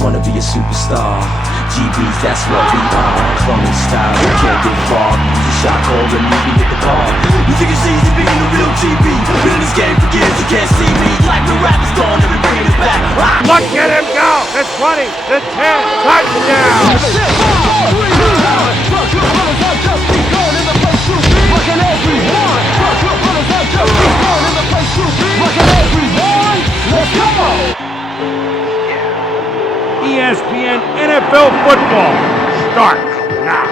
wanna be a superstar. GBs, that's what we are. Clumbing style, you can't get far. Use a shot call and meet me at the bar. You think it's easy being a real GB? Been in this game for years, you can't see me. Like the rap is gone, and we bringing it back. Look at him go! The 20, the 10, touchdown! ESPN NFL football starts now.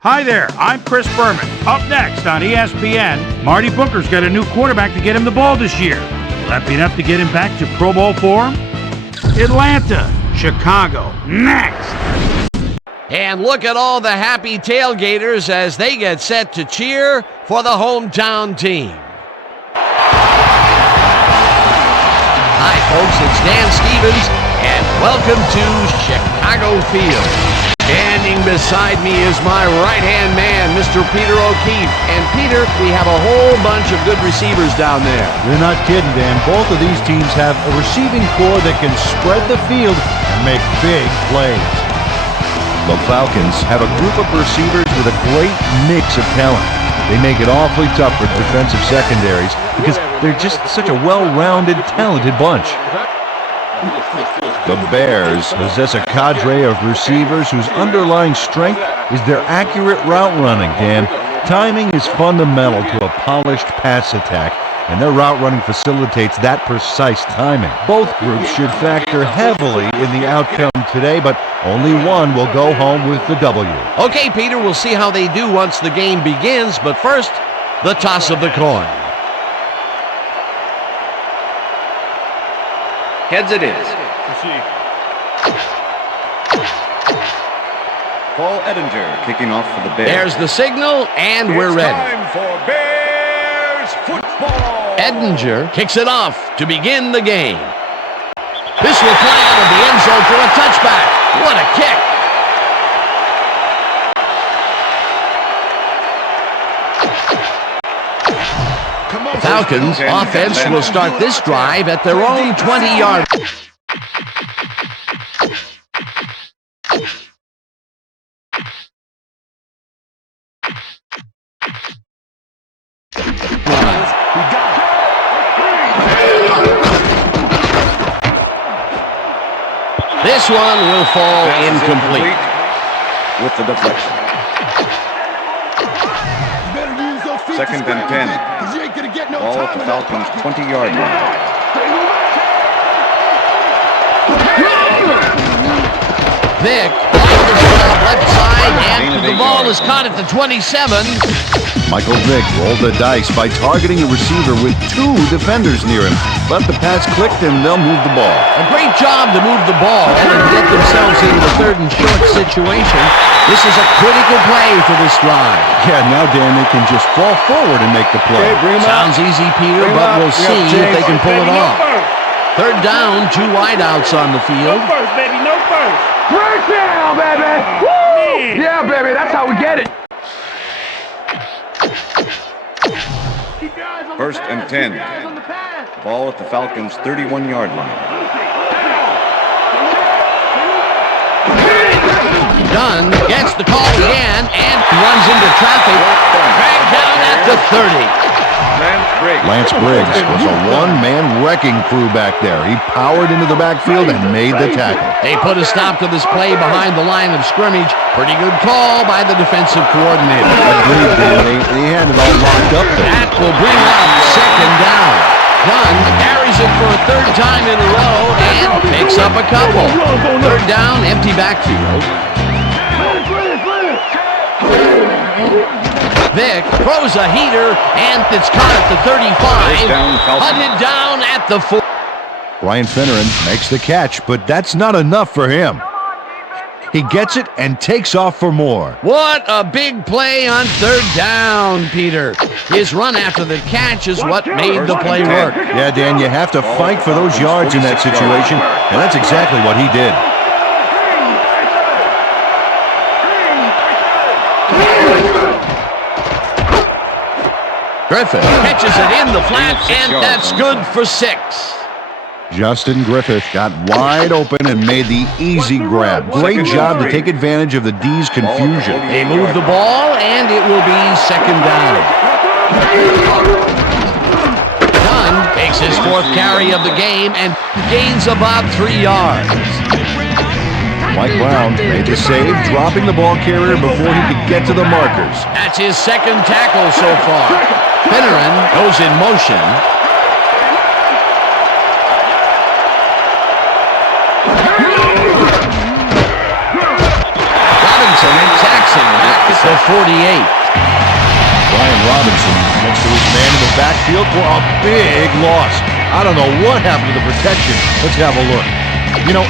Hi there, I'm Chris Berman. Up next on ESPN, Marty Booker's got a new quarterback to get him the ball this year. Will that be enough to get him back to Pro Bowl form? Atlanta, Chicago, next! And look at all the happy tailgaters as they get set to cheer for the hometown team. Hi folks, it's Dan Stevens, and welcome to Chicago Field. Standing beside me is my right-hand man, Mr. Peter O'Keefe. And Peter, we have a whole bunch of good receivers down there. You're not kidding, Dan. Both of these teams have a receiving core that can spread the field and make big plays. The Falcons have a group of receivers with a great mix of talent. They make it awfully tough for defensive secondaries because they're just such a well-rounded, talented bunch. The Bears possess a cadre of receivers whose underlying strength is their accurate route running, Dan. Timing is fundamental to a polished pass attack, and their route running facilitates that precise timing. Both groups should factor heavily in the outcome today, but only one will go home with the W. Okay, Peter, we'll see how they do once the game begins, but first, the toss of the coin. Heads it is. Paul Edinger kicking off for the Bears. There's the signal, and we're ready. Time for Bears football. Edinger kicks it off to begin the game. This will fly out of the end zone for a touchback. What a kick. Falcons offense will start this drive at their own 20-yard. This one will fall incomplete. With the deflection. Second and 10. Ball at the Falcons' 20-yard line. Vick, left side, and the ball is caught at the 27. Michael Vick rolled the dice by targeting a receiver with two defenders near him. But the pass clicked and they'll move the ball. A great job to move the ball and get themselves into the third and short situation. This is a critical play for this drive. Yeah, now, Dan, they can just fall forward and make the play. Sounds easy, Peter, but we'll see if they can pull it off. Third down, two wideouts on the field. No first, baby, no first. First down, baby. Woo! Yeah, baby, that's how we get it. First and 10. Ball at the Falcons' 31-yard line. Dunn gets the call again and runs into traffic. Dragged down at the 30. Lance Briggs was a one-man wrecking crew back there. He powered into the backfield and made the tackle. They put a stop to this play behind the line of scrimmage. Pretty good call by the defensive coordinator. Agreed, Dan. They had it all locked up there. That will bring up second down. Dunn carries it for a third time in a row and picks up a couple. Third down, empty backfield. Vic throws a heater, and it's caught at the 35. Hunted down at the 4. Brian Finneran makes the catch, but that's not enough for him. He gets it and takes off for more. What a big play on third down, Peter. His run after the catch is what made the play work. Yeah, Dan, you have to fight for those yards in that situation, and that's exactly what he did. Griffith catches it in the flat, and that's good for 6. Justin Griffith got wide open and made the easy grab. Great job to take advantage of the D's confusion. They move the ball, and it will be second down. Dunn takes his 4th carry of the game and gains about 3 yards. Mike Brown made the save, dropping the ball carrier before he could get to the markers. That's his second tackle so far. Finneran goes in motion. Robinson attacks him back at the 48. Brian Robinson next to his man in the backfield for a big loss. I don't know what happened to the protection. Let's have a look. You know,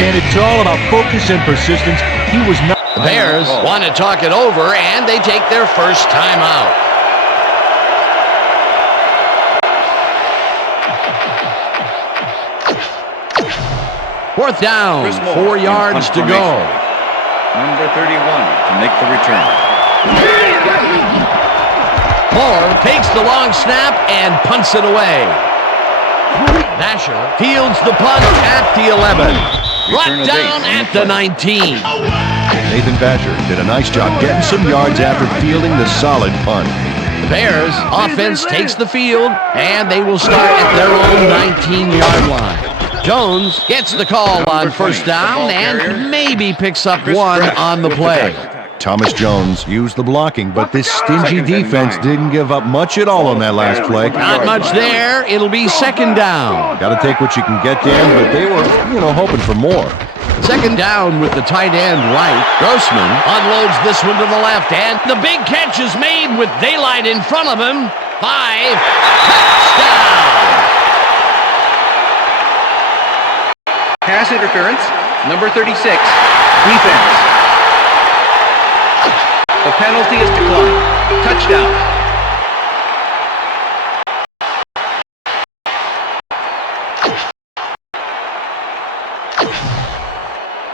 Dan, it's all about focus and persistence. He was not... The Bears want to talk it over, and they take their first time out. Fourth down, 4 yards to go. Number 31 to make the return. Moore takes the long snap and punts it away. Nasher fields the punt at the 11. Brought down at the 19. Nathan Basher did a nice job getting some yards after fielding the solid punt. The Bears offense takes the field, and they will start at their own 19-yard line. Jones gets the call on first down and maybe picks up one on the play. Thomas Jones used the blocking, but this stingy defense didn't give up much at all on that last play. Not much there. It'll be second down. Got to take what you can get, Dan, but they were, hoping for more. Second down with the tight end right. Grossman unloads this one to the left, and the big catch is made with daylight in front of him. 5. Touchdown! Pass interference, number 36, defense. The penalty is declined. Touchdown.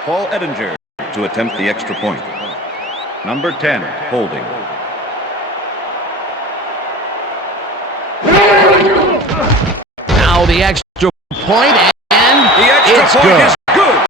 Paul Edinger to attempt the extra point. Number 10, holding. Now the extra point, and The extra it's point good. is good.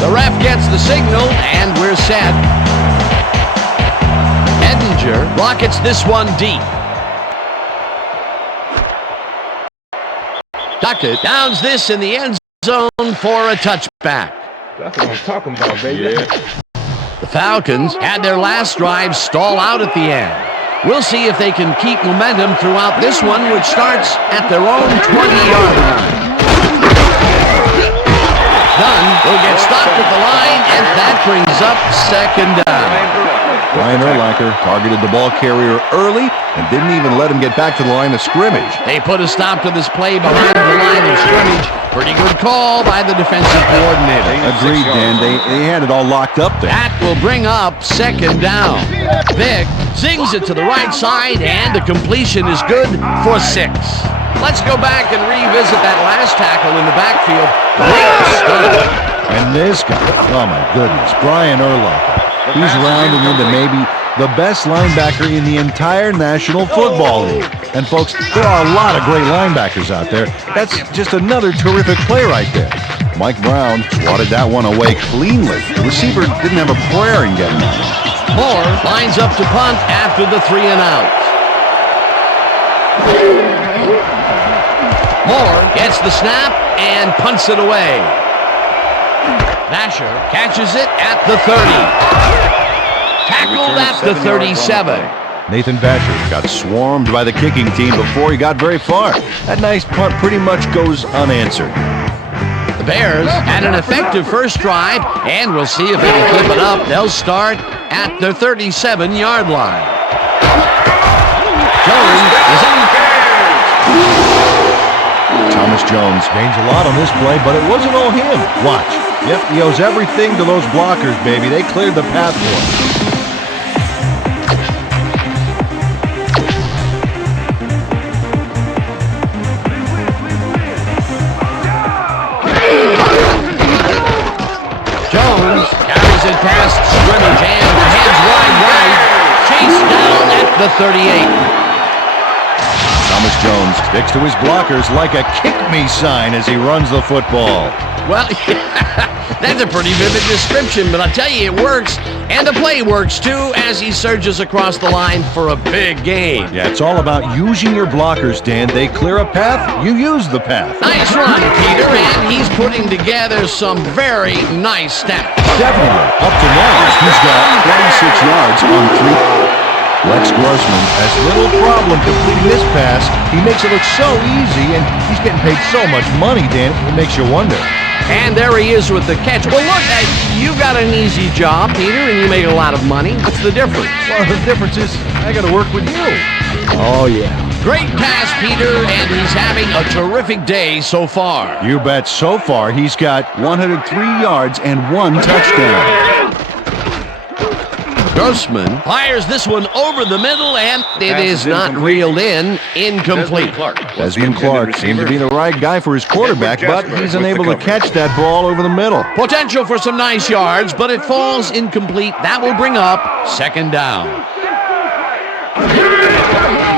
The ref gets the signal, and we're set. Edinger rockets this one deep. Duckett downs this in the end zone for a touchback. That's what I'm talking about, baby. The Falcons had their last drive stall out at the end. We'll see if they can keep momentum throughout this one, which starts at their own 20-yard line. Dunn will get stopped at the line, and that brings up second down. Brian Urlacher targeted the ball carrier early and didn't even let him get back to the line of scrimmage. They put a stop to this play behind the line of scrimmage. Pretty good call by the defensive coordinator. Agreed, Dan. They had it all locked up there. That will bring up second down. Vic zings it to the right side, and the completion is good for 6. Let's go back and revisit that last tackle in the backfield. And this guy, oh my goodness, Brian Urlacher. He's rounding into maybe the best linebacker in the entire National Football League. And folks, there are a lot of great linebackers out there. That's just another terrific play right there. Mike Brown swatted that one away cleanly. The receiver didn't have a prayer in getting that. Moore lines up to punt after the 3 and out. Moore gets the snap and punts it away. Vasher catches it at the 30. Tackled at the 37. Nathan Vasher got swarmed by the kicking team before he got very far. That nice punt pretty much goes unanswered. The Bears had an effective first drive, and we'll see if they can keep it up. They'll start at their 37-yard line. Jones is in. Thomas Jones Gains a lot on this play, but it wasn't all him. Watch. Yep, he owes everything to those blockers, baby. They cleared the path for him. Jones carries it past scrimmage and heads wide right. Chased down at the 38. Thomas Jones sticks to his blockers like a kick-me sign as he runs the football. Well, that's a pretty vivid description, but I'll tell you, it works. And the play works, too, as he surges across the line for a big gain. Yeah, it's all about using your blockers, Dan. They clear a path, you use the path. Nice run, Peter, and he's putting together some very nice stats. Definitely. Up to now, he's got 26 yards on 3. Lex Grossman has little problem completing this pass. He makes it look so easy, and he's getting paid so much money, Dan. It makes you wonder. And there he is with the catch. Well, look, you got an easy job, Peter, and you make a lot of money. What's the difference? Well, the difference is I got to work with you. Oh, yeah. Great pass, Peter, and he's having a terrific day so far. You bet. So far, he's got 103 yards and 1 touchdown. Grossman fires this one over the middle, and it is not reeled in. Incomplete. Desmond Clark seemed to be the right guy for his quarterback, but he's unable to catch that ball over the middle. Potential for some nice yards, but it falls incomplete. That will bring up 2nd down.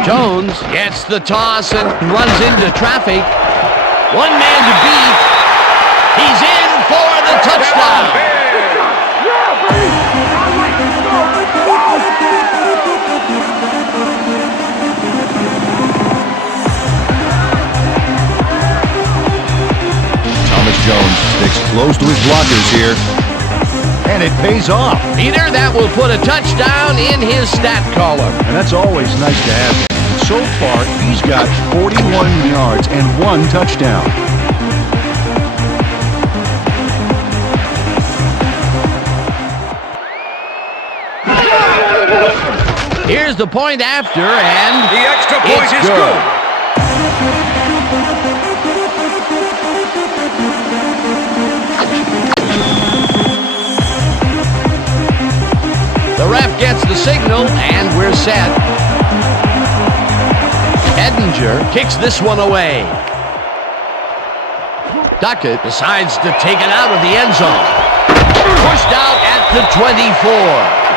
Jones gets the toss and runs into traffic. One man to beat. He's in for the touchdown. Thomas Jones sticks close to his blockers here, and it pays off. Peter, that will put a touchdown in his stat column. And that's always nice to have. So far, he's got 41 yards and 1 touchdown. Here's the point after, and The extra point it's is good. The ref gets the signal, and we're set. Edinger kicks this one away. Duckett decides to take it out of the end zone. Pushed out at the 24.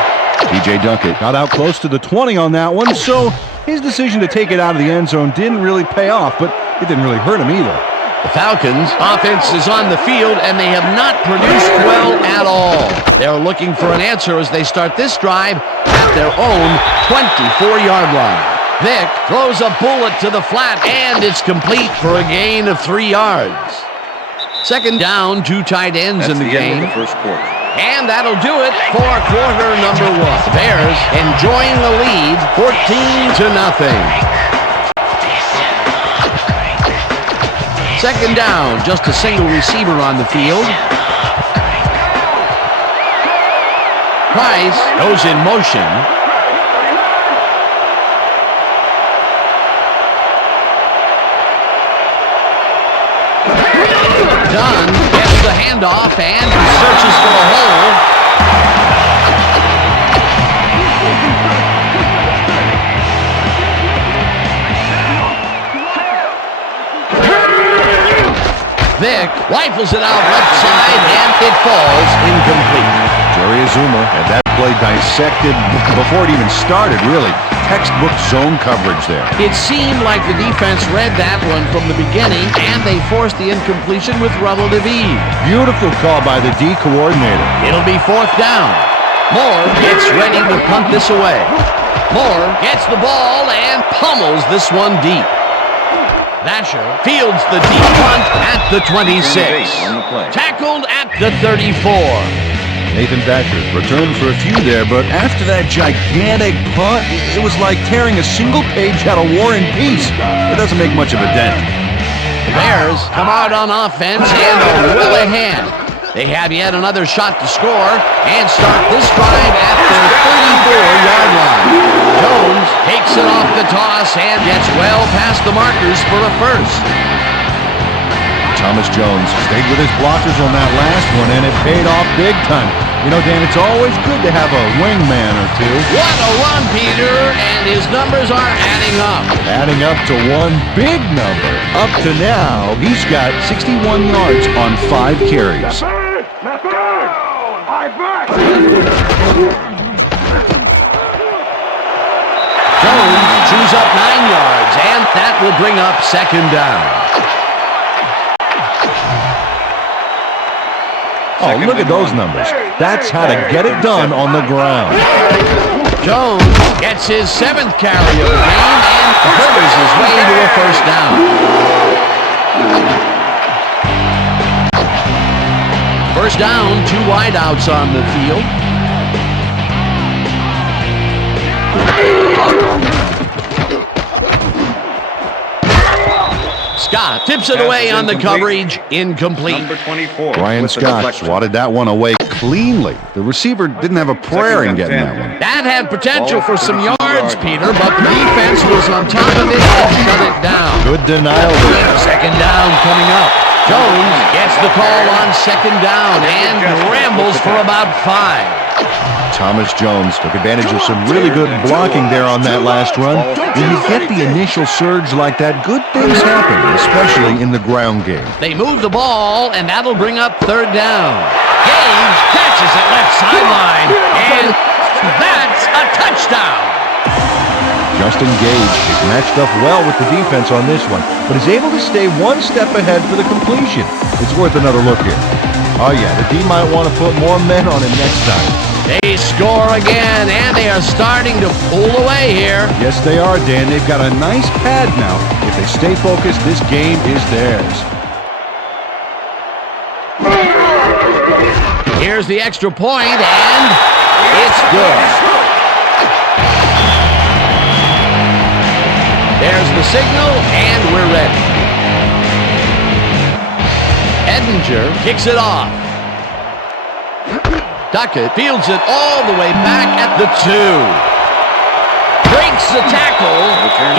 T.J. Duckett got out close to the 20 on that one, so his decision to take it out of the end zone didn't really pay off, but it didn't really hurt him either. The Falcons' offense is on the field, and they have not produced well at all. They're looking for an answer as they start this drive at their own 24-yard line. Vick throws a bullet to the flat, and it's complete for a gain of 3 yards. 2nd down, 2 tight ends in the game. End of the first quarter. And that'll do it for quarter number 1. The Bears enjoying the lead, 14-0. 2nd down, just a single receiver on the field. Price goes in motion. Dunn gets the handoff and searches for a hole. Vick rifles it out left side, and it falls incomplete. Jerry Azuma had that play dissected before it even started, really. Textbook zone coverage there. It seemed like the defense read that one from the beginning, and they forced the incompletion with relative ease. Beautiful call by the D coordinator. It'll be 4th down. Moore gets ready to punt this away. Moore gets the ball and pummels this one deep. Vasher fields the deep punt at the 26. Tackled at the 34. Nathan Vasher returned for a few there, but after that gigantic punt, it was like tearing a single page out of War and Peace. It doesn't make much of a dent. The Bears come out on offense and are well ahead. They have yet another shot to score and start this drive at their 34-yard line. Jones takes it off the toss and gets well past the markers for a first. Thomas Jones stayed with his blockers on that last one, and it paid off big time. You know, Dan, it's always good to have a wingman or two. What a run, Peter, and his numbers are adding up. Adding up to one big number. Up to now, he's got 61 yards on 5 carries. Jones chews up 9 yards, and that will bring up 2nd down. Oh, look at those numbers. That's how to get it done on the ground. Jones gets his 7th carry of the game and hurdles his way to a 1st down. First down, 2 wideouts on the field. Scott tips it away on the coverage. Incomplete. Number 24. Brian Scott swatted that one away cleanly. The receiver didn't have a prayer in getting that one. That had potential for some yards, Peter, but the defense was on top of it and shut it down. Good denial there. 2nd down coming up. Jones gets the call on 2nd down and rambles for about 5. Thomas Jones took advantage of some really good blocking there on that last run. When you get the initial surge like that, good things happen, especially in the ground game. They move the ball, and that'll bring up 3rd down. Gage catches it left sideline, and that's a touchdown. Justin Gage is matched up well with the defense on this one, but is able to stay one step ahead for the completion. It's worth another look here. Oh yeah, the D might want to put more men on him next time. They score again, and they are starting to pull away here. Yes, they are, Dan. They've got a nice pad now. If they stay focused, this game is theirs. Here's the extra point, and it's good. There's the signal, and we're ready. Edinger kicks it off. Duckett fields it all the way back at the 2. Breaks the tackle.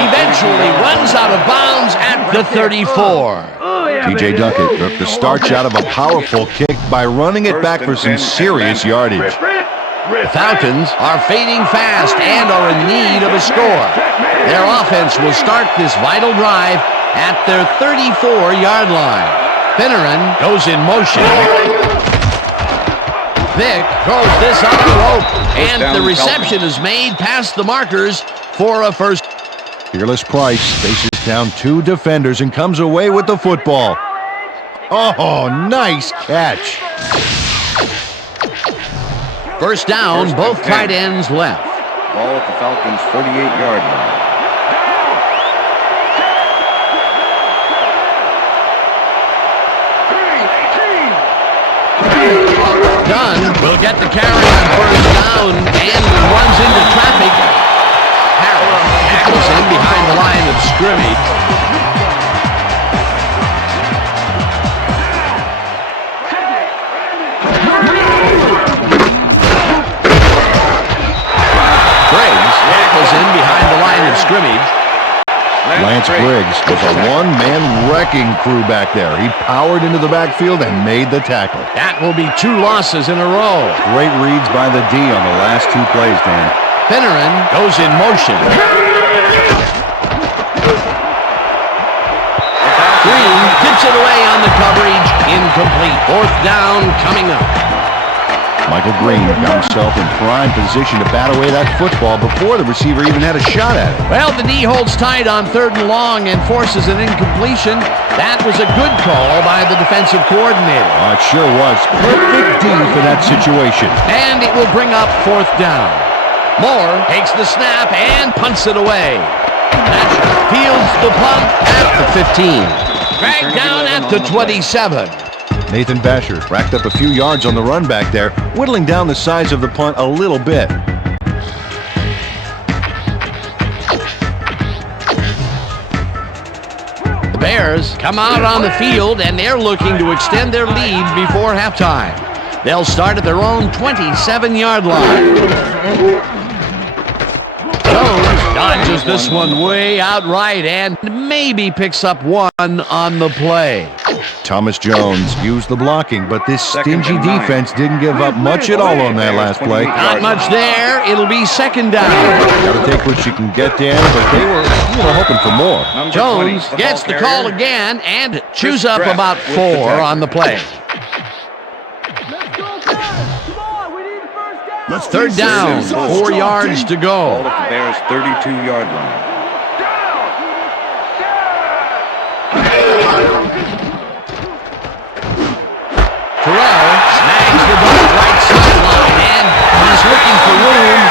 Eventually runs out of bounds at the 34. T.J. Duckett took the starch out of a powerful kick by running it back for some serious yardage. The Falcons are fading fast and are in need of a score. Their offense will start this vital drive at their 34-yard line. Finneran goes in motion. Vick throws this on the rope, and the reception is made past the markers for a first. Fearless Price faces down 2 defenders and comes away with the football. Oh, nice catch. First down, both tight ends left. Ball at the Falcons' 48-yard line. Dunn will get the carry on first down and runs into traffic. Harris tackles him behind the line of scrimmage. Briggs tackles him behind the line of scrimmage. Lance Briggs was a one-man wrecking crew back there. He powered into the backfield and made the tackle. That will be 2 losses in a row. Great reads by the D on the last 2 plays, Dan. Finneran goes in motion. Green tips it away on the coverage. Incomplete. 4th down coming up. Michael Green got himself in prime position to bat away that football before the receiver even had a shot at it. Well, the D holds tight on 3rd and long and forces an incompletion. That was a good call by the defensive coordinator. Oh, it sure was. Perfect D for that situation. And it will bring up 4th down. Moore takes the snap and punts it away. Thatcher fields the punt at the 15. Dragged down at the 27. Nathan Basher racked up a few yards on the run back there, whittling down the size of the punt a little bit. The Bears come out on the field, and they're looking to extend their lead before halftime. They'll start at their own 27-yard line. Jones dodges this one way out right and maybe picks up one on the play. Thomas Jones used the blocking, but this stingy defense didn't give up much at all on that last play. Not much there. It'll be 2nd down. Got to take what you can get, Dan, but they were hoping for more. Jones gets the call again and chews up about 4 on the play. 3rd down, 4 yards to go. Ball at the Bears' 32-yard line. Terrell snags the ball right sideline, and he's looking for room.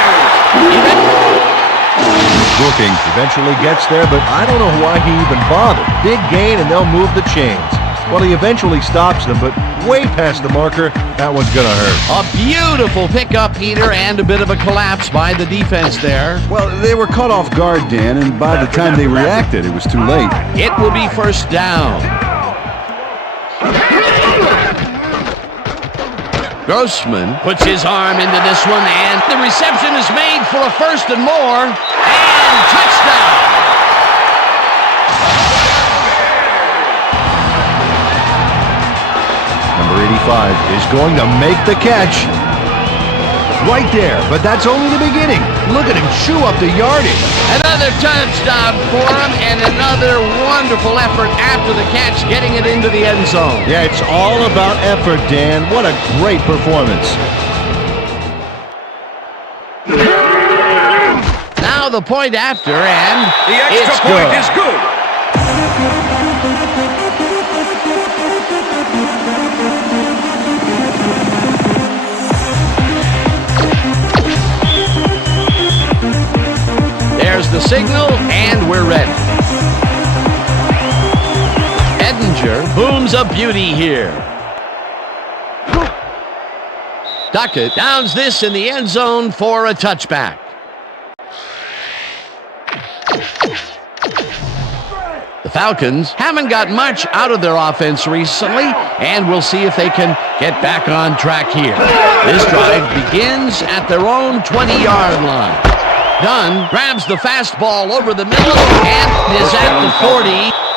Looking, eventually gets there, but I don't know why he even bothered. Big gain, and they'll move the chains. Well, he eventually stops them, but way past the marker, that one's going to hurt. A beautiful pickup, Peter, and a bit of a collapse by the defense there. Well, they were caught off guard, Dan, and by the time they reacted, it was too late. It will be 1st down. Grossman puts his arm into this one, and the reception is made for a 1st and more, and touchdown! Number 85 is going to make the catch. Right there, but that's only the beginning. Look at him chew up the yardage. Another touchdown for him, and another wonderful effort after the catch, getting it into the end zone. Yeah, it's all about effort, Dan. What a great performance. Now the point after, and The extra it's point good. is good. There's the signal, and we're ready. Edinger booms a beauty here. Duckett downs this in the end zone for a touchback. The Falcons haven't got much out of their offense recently, and we'll see if they can get back on track here. This drive begins at their own 20-yard line. Dunn grabs the fastball over the middle and is at the 40.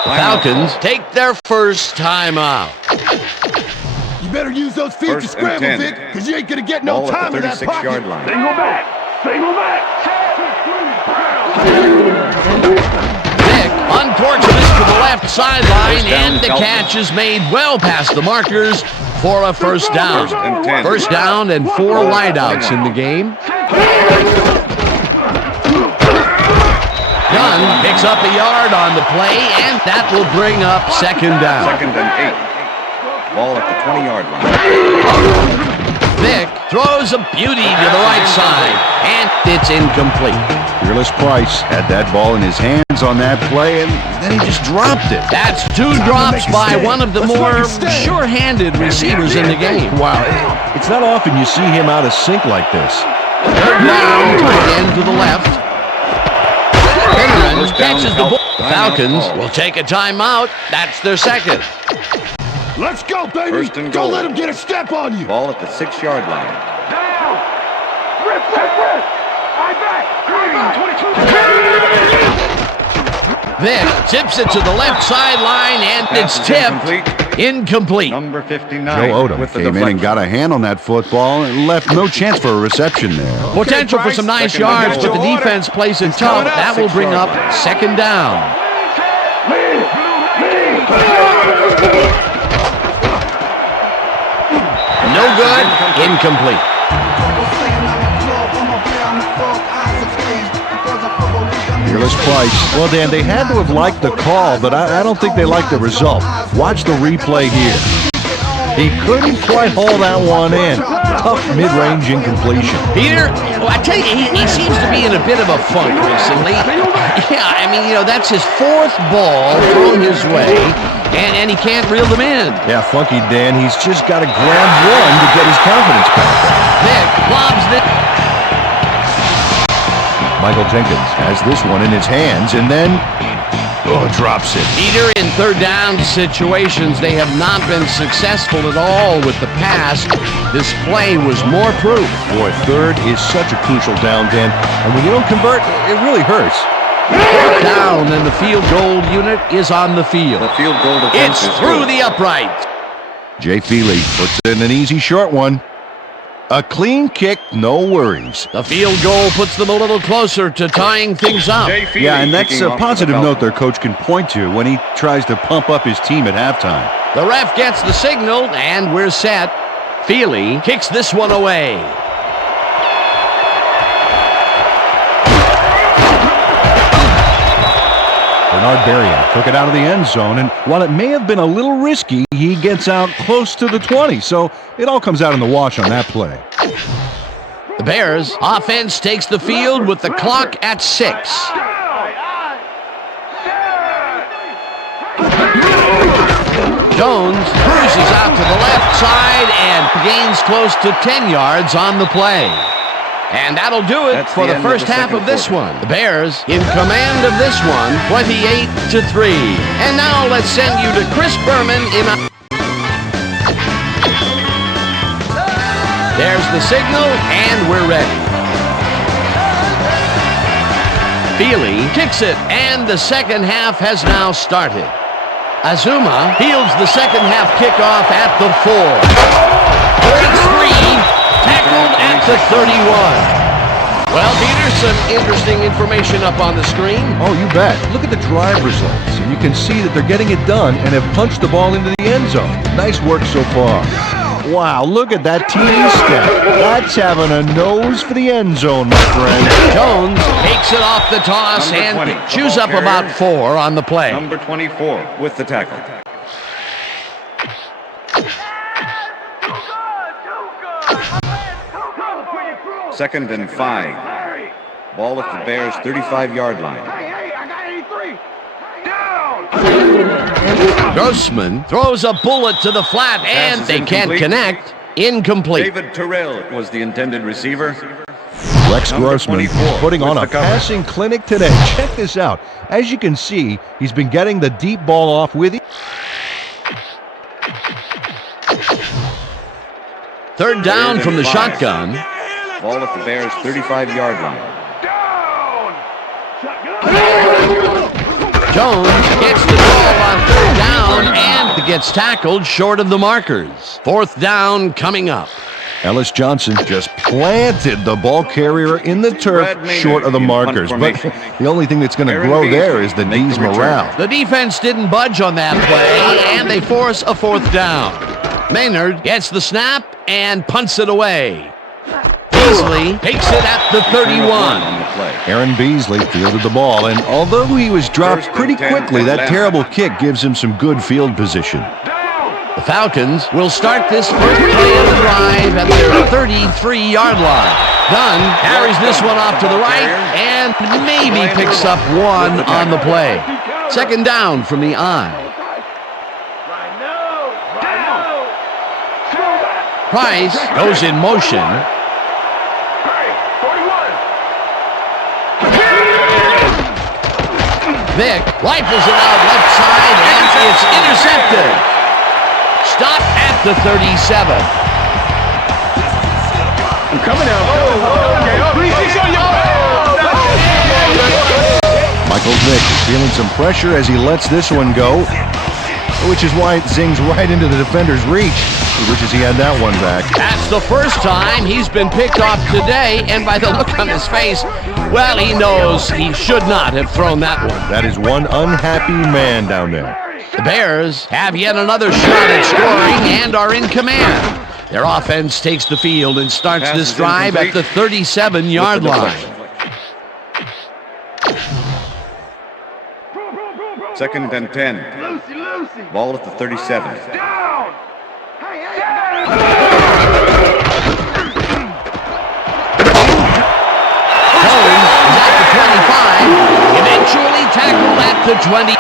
The Falcons take their first time out. You better use those feet to 1st and scramble, 10. Vic, because you ain't going to get no Ball time at in the that 36-yard pocket. line. Single back. Single back. Vic uncorks this to the left sideline, First down, and the Falcons. catch is made well past the markers for a 1st down. 1st and 10. 1st down and 4 wideouts in the game. Dunn picks up a yard on the play, and that will bring up 2nd down. 2nd and 8. Ball at the 20-yard line. Vic throws a beauty to the right side, and it's incomplete. Fearless Price had that ball in his hands on that play, and then he just dropped it. That's 2 drops by one of the more sure-handed receivers in the game. Wow, it's not often you see him out of sync like this. 3rd down, tight end to the left. Finneran catches the ball. Falcons will take a timeout. That's their 2nd. Let's go, baby. 1st and Don't goal. let him get a step on you. Ball at the 6-yard line. Down. Rip, rip. I back. Green, 22. Vic tips it to the left sideline, and it's tipped. Incomplete. Number 59. Joe Odom with the came in and deflection. got a hand on that football and left no chance for a reception there. Potential for some nice Second and yards, but the goal. defense plays it tough. That will bring up 2nd down. No good. Incomplete. Fearless Price. Well, Dan, they had to have liked the call, but I don't think they liked the result. Watch the replay here. He couldn't quite haul that one in. Tough mid-range incompletion. Peter, well, I tell you, he seems to be in a bit of a funk recently. Yeah, I mean, that's his fourth ball thrown his way, and he can't reel them in. Yeah, funky Dan. He's just got to grab one to get his confidence back. Vic lobs it. Michael Jenkins has this one in his hands, and then drops it. Peter, in third down situations, they have not been successful at all with the pass. This play was more proof. Boy, third is such a crucial down, Dan, and when you don't convert, it really hurts. Fourth down, and the field goal unit is on the field. The field goal defense It's is through good. the uprights. Jay Feely puts in an easy short one. A clean kick, no worries. The field goal puts them a little closer to tying things up. Yeah, and that's a positive note their coach can point to when he tries to pump up his team at halftime. The ref gets the signal, and we're set. Feely kicks this one away. Bernard Berrien took it out of the end zone, and while it may have been a little risky, he gets out close to the 20, so it all comes out in the wash on that play. The Bears offense takes the field with the clock at 6. Jones cruises out to the left side and gains close to 10 yards on the play. And that'll do it for the first half of this one. The Bears in command of this one, 28-3. And now let's send you to Chris Berman in a... There's the signal, and we're ready. Feely kicks it, and the second half has now started. Azuma fields the second half kickoff at the 4. Breaks free, tackled at the 31. Well, Peter, some interesting information up on the screen. Oh, you bet. Look at the drive results, and you can see that they're getting it done and have punched the ball into the end zone. Nice work so far. Wow, look at that teeny step. That's having a nose for the end zone, my friend. Jones takes it off the toss and chews up about 4 on the play. Number 24 with the tackle. Second and 5. Ball at the Bears' 35-yard line. Grossman throws a bullet to the flat, and they can't connect. Incomplete. David Terrell was the intended receiver. Rex Number Grossman 24 putting on with a the cover. passing clinic today. Check this out. As you can see, he's been getting the deep ball off with it. Third down from the 5. shotgun. Ball at the Bears' 35-yard line. Jones gets the ball on third down and gets tackled short of the markers. Fourth down coming up. Ellis Johnson just planted the ball carrier in the turf short of the markers. But the only thing that's going to grow there is the D's morale. The defense didn't budge on that play, and they force a fourth down. Maynard gets the snap and punts it away. Beasley takes it at the 31. Aaron Beasley fielded the ball, and although he was dropped pretty quickly, that terrible kick gives him some good field position. The Falcons will start this first play of the drive at their 33-yard line. Dunn carries this one off to the right and maybe picks up 1 on the play. Second down from the I. Price goes in motion. Vic rifles it out left side, and it's intercepted. Stop at the 37. I'm coming out. Michael Vick is feeling some pressure as he lets this one go, which is why it zings right into the defender's reach. He wishes he had that one back. That's the first time he's been picked off today, and by the look on his face, well, he knows he should not have thrown that one. That is one unhappy man down there. The Bears have yet another shot at scoring and are in command. Their offense takes the field and starts this drive at the 37-yard line. Second and 10. Ball at the 37. Down! Jones is at the 25, eventually tackled at the 20.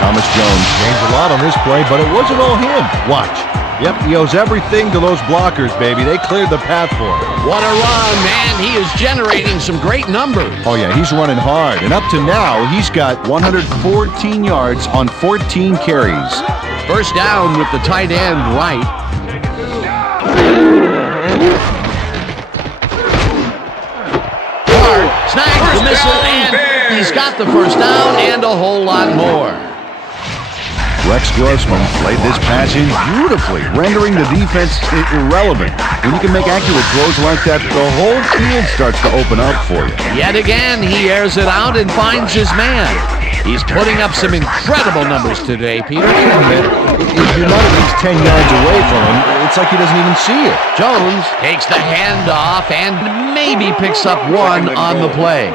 Thomas Jones gains a lot on this play, but it wasn't all him. Watch. Yep, he owes everything to those blockers, baby. They cleared the path for him. What a run, man. He is generating some great numbers. Oh, yeah, he's running hard. And up to now, he's got 114 yards on 14 carries. First down with the tight end right. Hart snags the missile, and he's got the first down and a whole lot more. Rex Grossman played this pass in beautifully, rendering the defense irrelevant. When you can make accurate throws like that, the whole field starts to open up for you. Yet again, he airs it out and finds his man. He's putting up some incredible numbers today, Peter. If you're not at least 10 yards away from him, it's like he doesn't even see it. Jones takes the handoff and maybe picks up one on the play.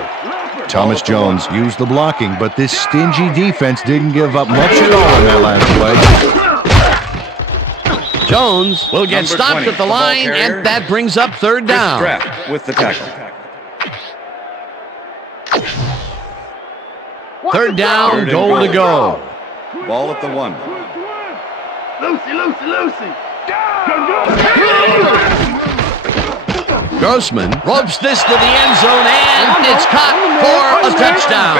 Thomas Jones used the blocking, but this stingy defense didn't give up much at all in that last play. Jones will get stopped at the line, and that brings up third down. Strapped with the tackle. Third down, goal to go. Ball at the 1. Lucy! Grossman ropes this to the end zone, and it's caught for a touchdown.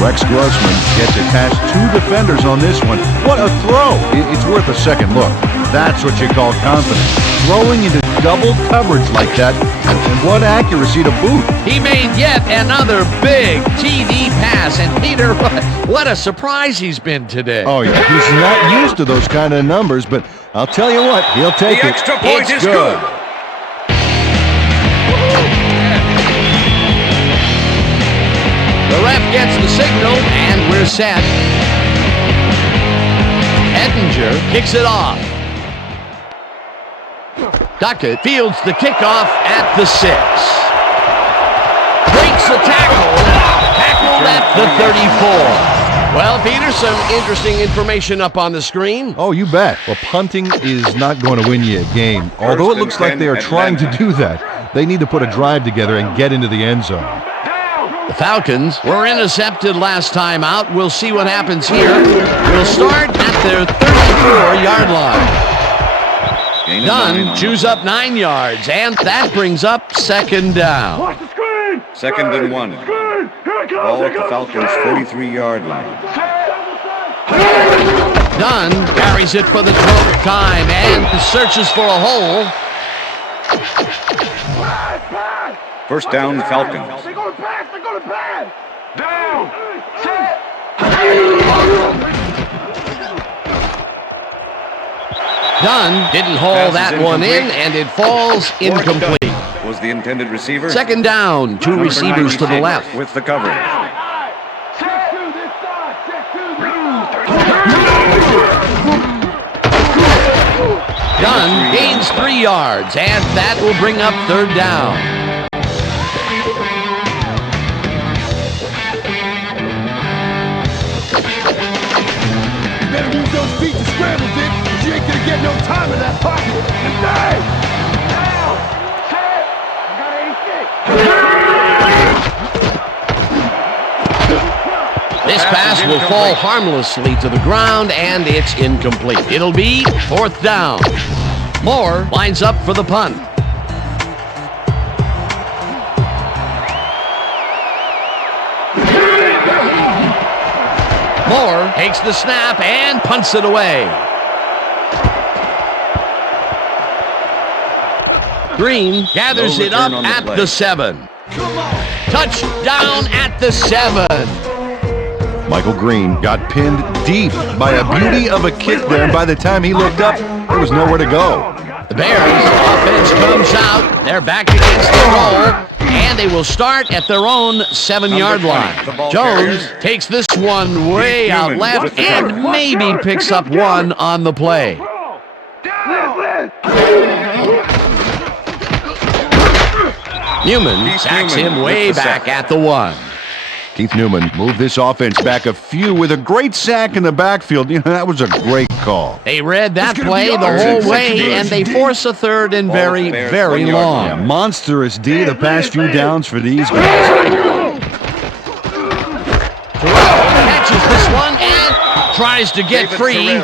Rex Grossman gets it past 2 defenders on this one. What a throw! It's worth a second look. That's what you call confidence. Throwing into double coverage like that, and what accuracy to boot. He made yet another big TD pass, and Peter, what a surprise he's been today. Oh, yeah, he's not used to those kind of numbers, but I'll tell you what, he'll take The it. extra point is good. The ref gets the signal, and we're set. Ettinger kicks it off. Duckett fields the kickoff at the 6. Breaks the tackle. Tackled at the 34. Well, Peter, some interesting information up on the screen. Oh, you bet. Well, punting is not going to win you a game. Although it looks like they are trying to do that. They need to put a drive together and get into the end zone. The Falcons were intercepted last time out. We'll see what happens here. We'll start at their 34-yard line. Dunn chews up 9 yards, and that brings up second down. Watch the screen! Second and 1. Ball at the Falcons' 43-yard line. Dunn carries it for the 12th time and searches for a hole. First down, Falcons. They're going to pass! Down! Dunn didn't haul that one in, and it falls incomplete. Was the intended receiver. Second down, 2 receivers to the left. With the coverage. Dunn gains 3 yards, and that will bring up third down. Better use those feet to scramble, Dick, because you ain't gonna get no time in that pocket. And dive! Down! Set! I got 86. This pass will fall harmlessly to the ground, and it's incomplete. It'll be fourth down. Moore lines up for the punt. Moore takes the snap and punts it away. Green gathers it up at the 7. Touchdown at the 7. Michael Green got pinned deep by a beauty of a kick there, and by the time he looked up, there was nowhere to go. The Bears offense comes out. They're back against the roll, and they will start at their own 7-yard line. Jones takes this one way out left and maybe picks up one on the play. Newman sacks him way back at the 1. Keith Newman moved this offense back a few with a great sack in the backfield. You know, that was a great call. They read that play the whole way, and they force a third and very, very long. Yeah, monstrous D the past few downs for these guys. Catches this one and tries to get free.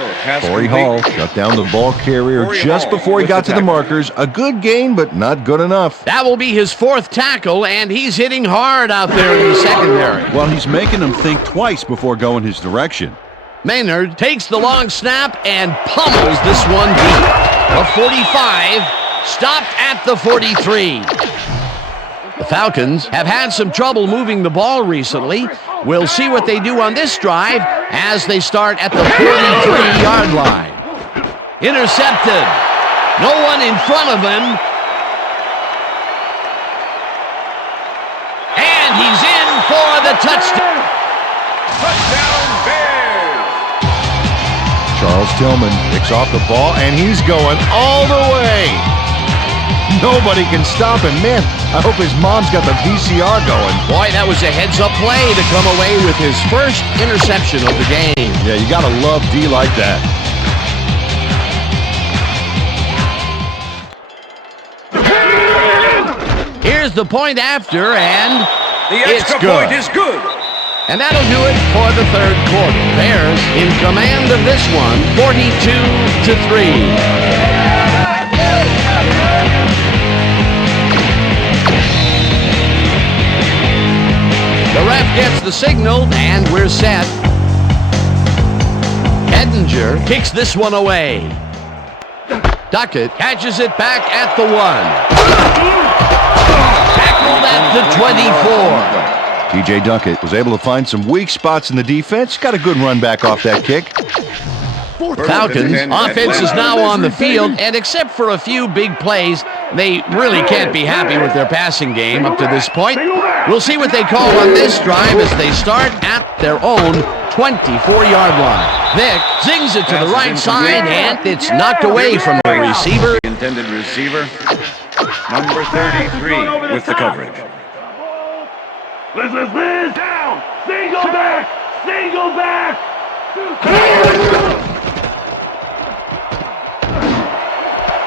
Corey Hall shut down the ball carrier just before he got to the markers. A good gain, but not good enough. That will be his 4th tackle, and he's hitting hard out there in the secondary. Well, he's making them think twice before going his direction. Maynard takes the long snap and pummels this one deep. A 45, stopped at the 43. The Falcons have had some trouble moving the ball recently. We'll see what they do on this drive as they start at the 43-yard line. Intercepted. No one in front of him. And he's in for the touchdown. Touchdown Bears! Charles Tillman picks off the ball, and he's going all the way. Nobody can stop him. Man, I hope his mom's got the VCR going. Boy, that was a heads-up play to come away with his first interception of the game. Yeah, you got to love D like that. Here's the point after, and The it's extra good. point is good. And that'll do it for the 3rd quarter. Bears in command of this one, 42-3. The ref gets the signal, and we're set. Edinger kicks this one away. Duckett catches it back at the 1. Tackled at the 24. T.J. Duckett was able to find some weak spots in the defense. Got a good run back off that kick. Falcons offense is now on the field, and except for a few big plays, they really can't be happy with their passing game up to this point. We'll see what they call on this drive as they start at their own 24-yard line. Vick zings it to the right side, and it's knocked away from the receiver. Intended receiver, number 33, with the coverage. Liz, down! Single back! Single back!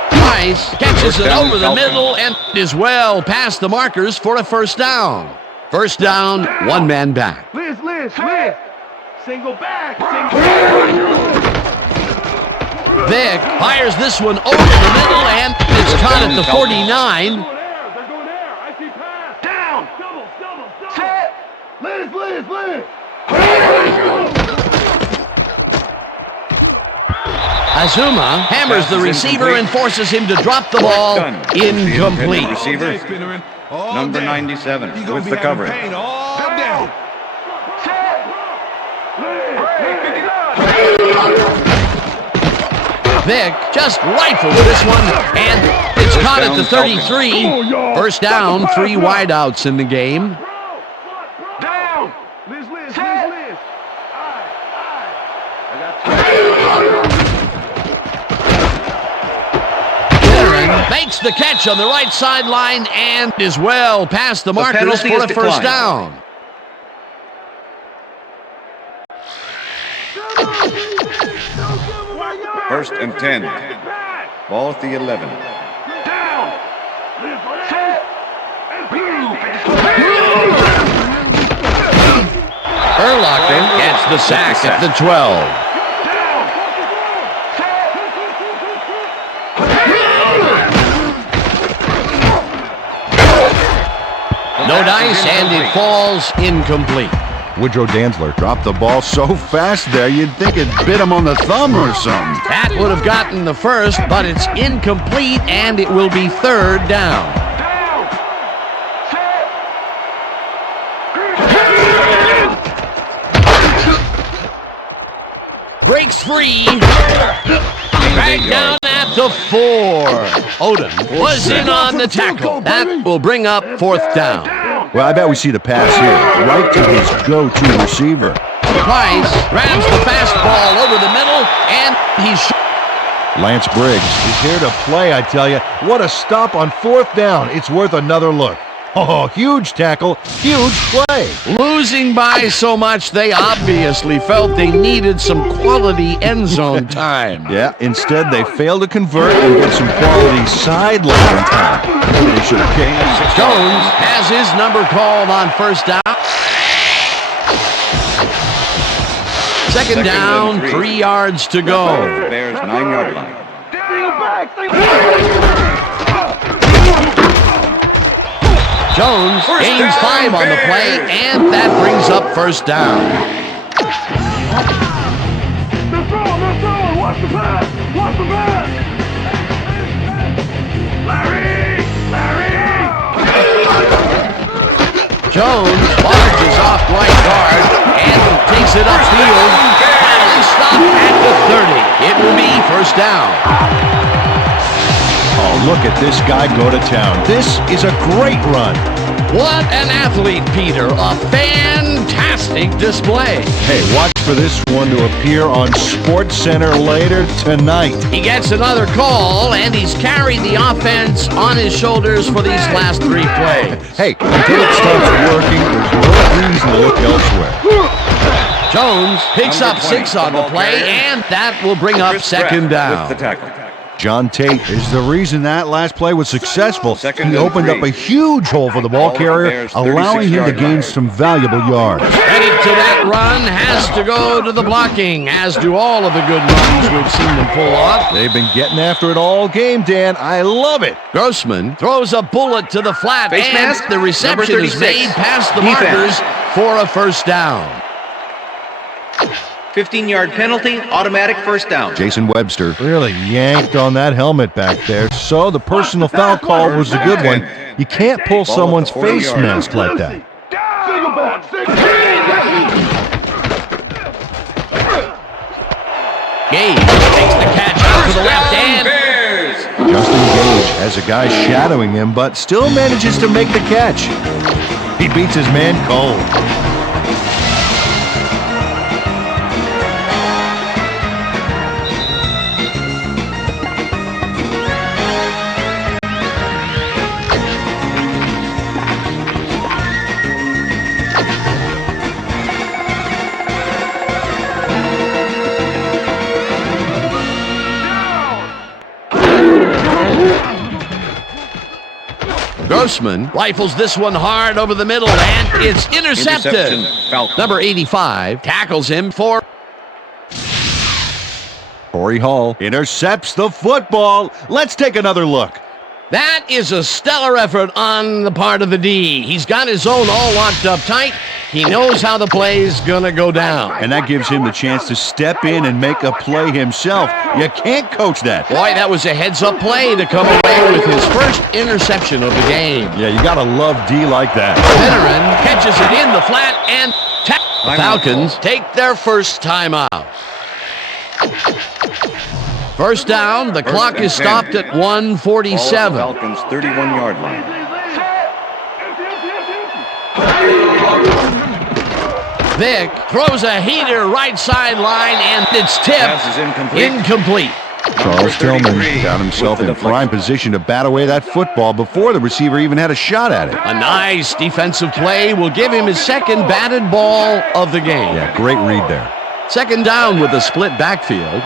Price catches it over the middle and is well past the markers for a 1st down. 1st down, 1 man back. Liz! Single back! Vick fires this one over the middle, and it's caught at the 49. They're going there! I see pass! Down! Double! Set! Liz! Azuma hammers the receiver and forces him to drop the ball. Incomplete. Receiver, number 97, with the coverage. Vick just rifles this one, and it's caught at the 33. 1st down, 3 wideouts in the game. Down! Liz! Makes the catch on the right sideline and is well past the markers penalty for is a 1st declined. down. First and 10. Ball at the 11. Down! Set! Urlacher gets the sack at the 12. No dice, and it falls incomplete. Woodrow Dantzler dropped the ball so fast there, you'd think it bit him on the thumb or something. That would have gotten the 1st, but it's incomplete, and it will be 3rd down. Breaks free. Back down at the 4. Odom was in on the tackle. That will bring up 4th down. Well, I bet we see the pass here, right to his go-to receiver. Price grabs the fastball over the middle, and he's Lance Briggs is here to play, I tell you. What a stop on 4th down. It's worth another look. Oh, huge tackle, huge play. Losing by so much, they obviously felt they needed some quality end zone time. Yeah, instead they failed to convert and get some quality sideline time. They should have kicked. Jones has his number called on first down. Second down, 3 yards to go. The Bears' 9-yard line. Jones gains 5 on the play, and that brings up first down. Watch the pass! Watch the pass! Larry! Jones barges off right guard and takes it upfield. Finally stopped at the 30. It will be first down. Oh, look at this guy go to town. This is a great run. What an athlete, Peter. A fantastic display. Hey, watch for this one to appear on Sports Center later tonight. He gets another call, and he's carried the offense on his shoulders for these last 3 plays. Hey, until it starts working, there's no reason to look elsewhere. Jones picks Number up 6 on the play, and that will bring up second down. With the tackle. John Tate is the reason that last play was successful. Second He and opened 3. up a huge hole for the ball carrier, allowing him to gain some valuable yards. Credit to that run has to go to the blocking, as do all of the good runs we've seen them pull off. They've been getting after it all game, Dan. I love it. Grossman throws a bullet to the flat, Face and mask, the reception number is 36. made past the Defense. markers for a first down. 15-yard penalty, automatic first down. Jason Webster really yanked on that helmet back there, so the personal foul call was a good one. You can't pull someone's face mask like that. Single back! Gage takes the catch out to the left hand. Justin Gage has a guy shadowing him, but still manages to make the catch. He beats his man cold. Grossman rifles this one hard over the middle, and it's intercepted. Interception, Falcons. Number 85 tackles him for... Corey Hall intercepts the football. Let's take another look. That is a stellar effort on the part of the D. He's got his zone all locked up tight. He knows how the play's gonna go down. And that gives him the chance to step in and make a play himself. You can't coach that. Boy, that was a heads-up play to come away with his first interception of the game. Yeah, you gotta love D like that. Veteran catches it in the flat, and the Falcons take their first timeout. First down, the clock is stopped at 1:47. Falcons' 31-yard line. Vick throws a heater right sideline, and it's tipped. Pass is incomplete. Charles Tillman 33 got himself with in the prime deflection. position to bat away that football before the receiver even had a shot at it. A nice defensive play will give him his second batted ball of the game. Yeah, great read there. Second down with a split backfield.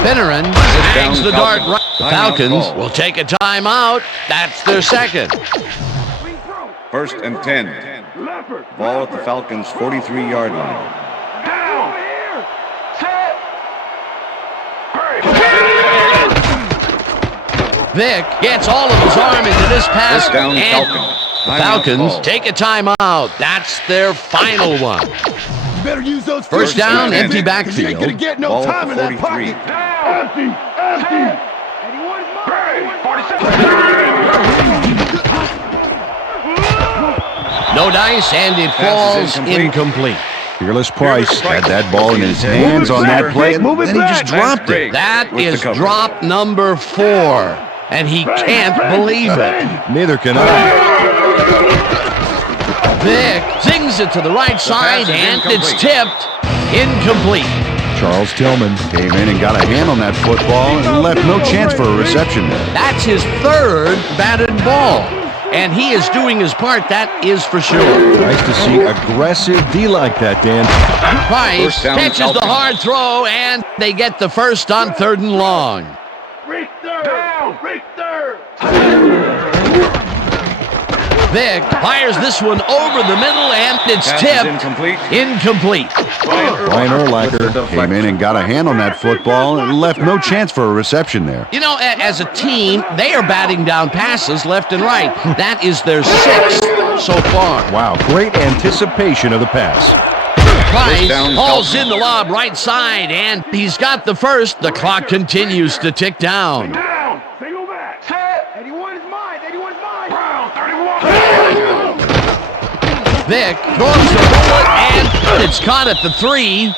Finneran hangs the dart right. The Falcons will take a timeout. That's their second. First and 10. Ball at the Falcons' 43-yard line. Vick gets all of his arm into this pass, First down, and Falcons. the Timeout Falcons call. take a timeout. That's their final one. You better use those First down, and empty 'cause you ain't gonna backfield. get no Ball at time the in that 43. pocket. Empty! No dice, and it Pass is falls incomplete. incomplete. Fearless Price had that ball in his hands on that play, and then he just dropped it. That With the is cover. drop number 4, and he can't believe it. Neither can I. Vick zings it to the right side, is and it's incomplete. tipped incomplete. Charles Tillman came in and got a hand on that football and left no chance for a reception there. That's his third batted ball. And he is doing his part, that is for sure. Nice to see aggressive D like that, Dan. Price catches the hard throw, and they get the first on 3rd and long. Vick fires this one over the middle, and it's tipped. Incomplete. Ryan Urlacher came in and got a hand on that football and left no chance for a reception there. You know, as a team, they are batting down passes left and right. That is their 6th so far. Wow, great anticipation of the pass. Price hauls in the lob right side, and he's got the first. The clock continues to tick down. Single back. 81 is mine. 81 is mine. Brown, 31. Vick throws the bullet, and it's caught at the 3.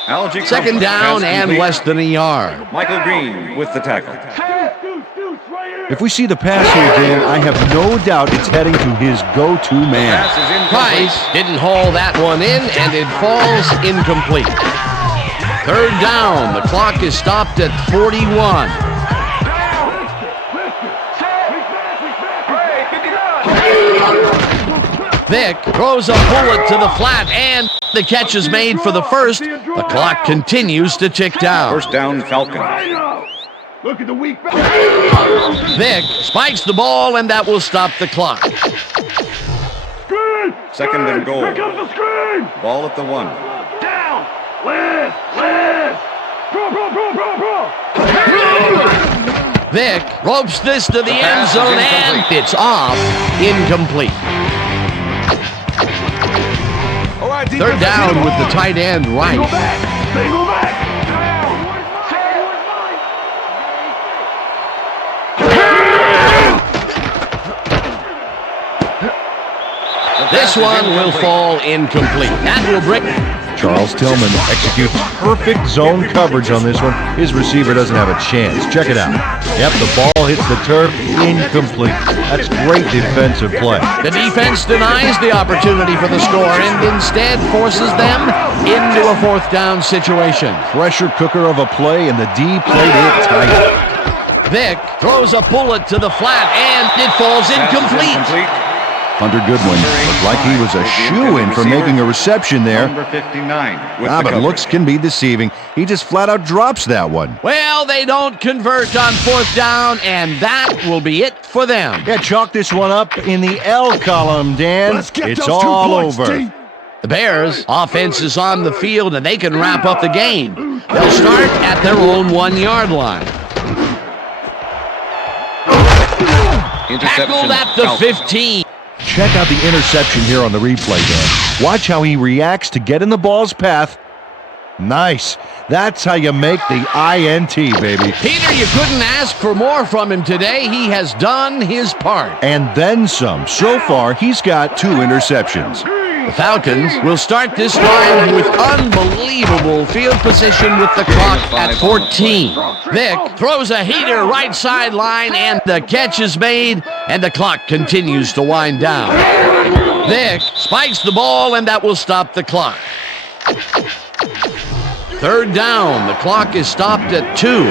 Second down and less than a yard. Michael Green with the tackle. If we see the pass here, Dan, I have no doubt it's heading to his go-to man. Price didn't haul that one in, and it falls incomplete. 3rd down. The clock is stopped at 41. Vick throws a bullet to the flat, and the catch is made for the first. The clock continues to tick down. First down, Falcons. Look at the weak back. Vick spikes the ball, and that will stop the clock. Screen. 2nd and goal. Here comes the screen. Ball at the 1. Down. Liz. Bro. Vick ropes this to the end zone, and it's off. Incomplete. 3rd down with the tight end right. Single back. This one will fall incomplete. That will bring... Charles Tillman executes perfect zone coverage on this one. His receiver doesn't have a chance. Check it out. Yep, the ball hits the turf. Incomplete. That's great defensive play. The defense denies the opportunity for the score and instead forces them into a 4th down situation. Pressure cooker of a play, and the D played it tight. Vick throws a bullet to the flat, and it falls incomplete. Hunter Goodwin looked like he was a shoo-in for making a reception there. Number 59 with But the looks can be deceiving. He just flat out drops that one. Well, they don't convert on 4th down, and that will be it for them. Yeah, chalk this one up in the L column, Dan. It's all over. The Bears' offense is on the field, and they can wrap up the game. They'll start at their own 1-yard line. Tackled at the 15. Check out the interception here on the replay, Dan. Watch how he reacts to get in the ball's path. Nice. That's how you make the INT, baby. Peter, you couldn't ask for more from him today. He has done his part. And then some. So far, he's got 2 interceptions. The Falcons will start this drive with unbelievable field position with the clock at 14. Vick throws a heater right sideline, and the catch is made, and the clock continues to wind down. Vick spikes the ball, and that will stop the clock. 3rd down. The clock is stopped at 2.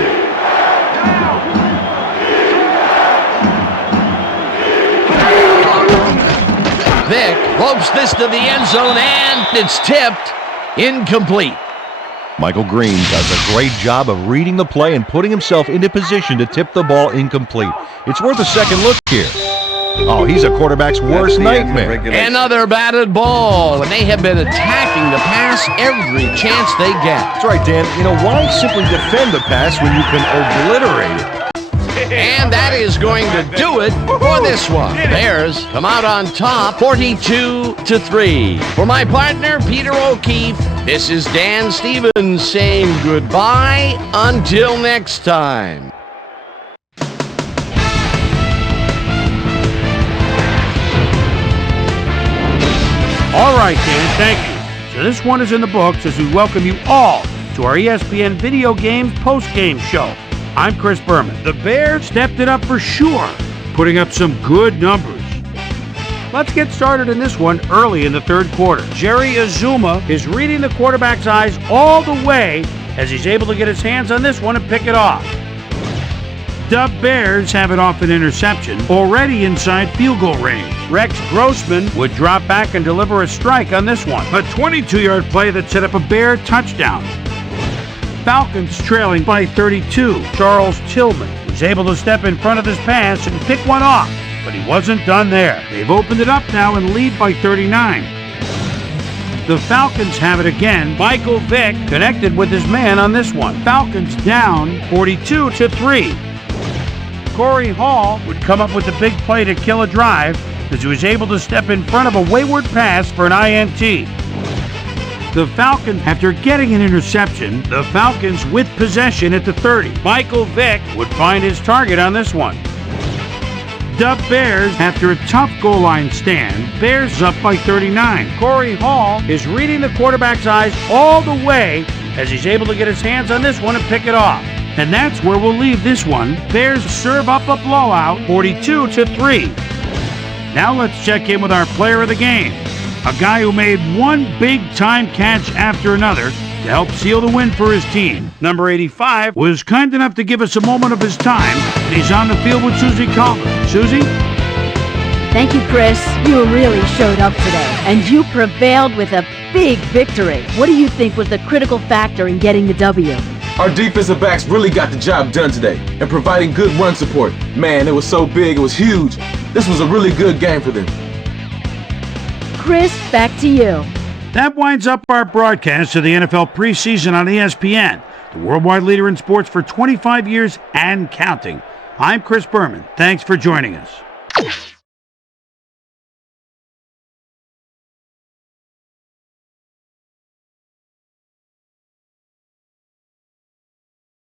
Vick ropes this to the end zone, and it's tipped. Incomplete. Michael Green does a great job of reading the play and putting himself into position to tip the ball incomplete. It's worth a second look here. Oh, he's a quarterback's worst nightmare. Another batted ball, and they have been attacking the pass every chance they get. That's right, Dan. You know, why simply defend the pass when you can obliterate it? And that is going to do it for this one. Bears come out on top, 42-3. For my partner, Peter O'Keefe, this is Dan Stevens saying goodbye until next time. All right, Dan, thank you. So this one is in the books as we welcome you all to our ESPN Video Games post-game show. I'm Chris Berman. The Bears stepped it up for sure, putting up some good numbers. Let's get started in this one early in the 3rd quarter. Jerry Azuma is reading the quarterback's eyes all the way as he's able to get his hands on this one and pick it off. The Bears have it off an interception, already inside field goal range. Rex Grossman would drop back and deliver a strike on this one. A 22-yard play that set up a Bear touchdown. Falcons trailing by 32. Charles Tillman was able to step in front of this pass and pick one off, but he wasn't done there. They've opened it up now and lead by 39. The Falcons have it again. Michael Vick connected with his man on this one. Falcons down 42-3. Corey Hall would come up with the big play to kill a drive as he was able to step in front of a wayward pass for an INT. The Falcons, after getting an interception, the Falcons with possession at the 30. Michael Vick would find his target on this one. The Bears, after a tough goal line stand, Bears up by 39. Corey Hall is reading the quarterback's eyes all the way as he's able to get his hands on this one and pick it off. And that's where we'll leave this one. Bears serve up a blowout, 42-3. Now let's check in with our player of the game, a guy who made one big-time catch after another to help seal the win for his team. Number 85 was kind enough to give us a moment of his time, and he's on the field with Susie Calvin. Susie? Thank you, Chris. You really showed up today, and you prevailed with a big victory. What do you think was the critical factor in getting the W? Our defensive backs really got the job done today and providing good run support. Man, it was so big, it was huge. This was a really good game for them. Chris, back to you. That winds up our broadcast of the NFL preseason on ESPN, the worldwide leader in sports for 25 years and counting. I'm Chris Berman. Thanks for joining us.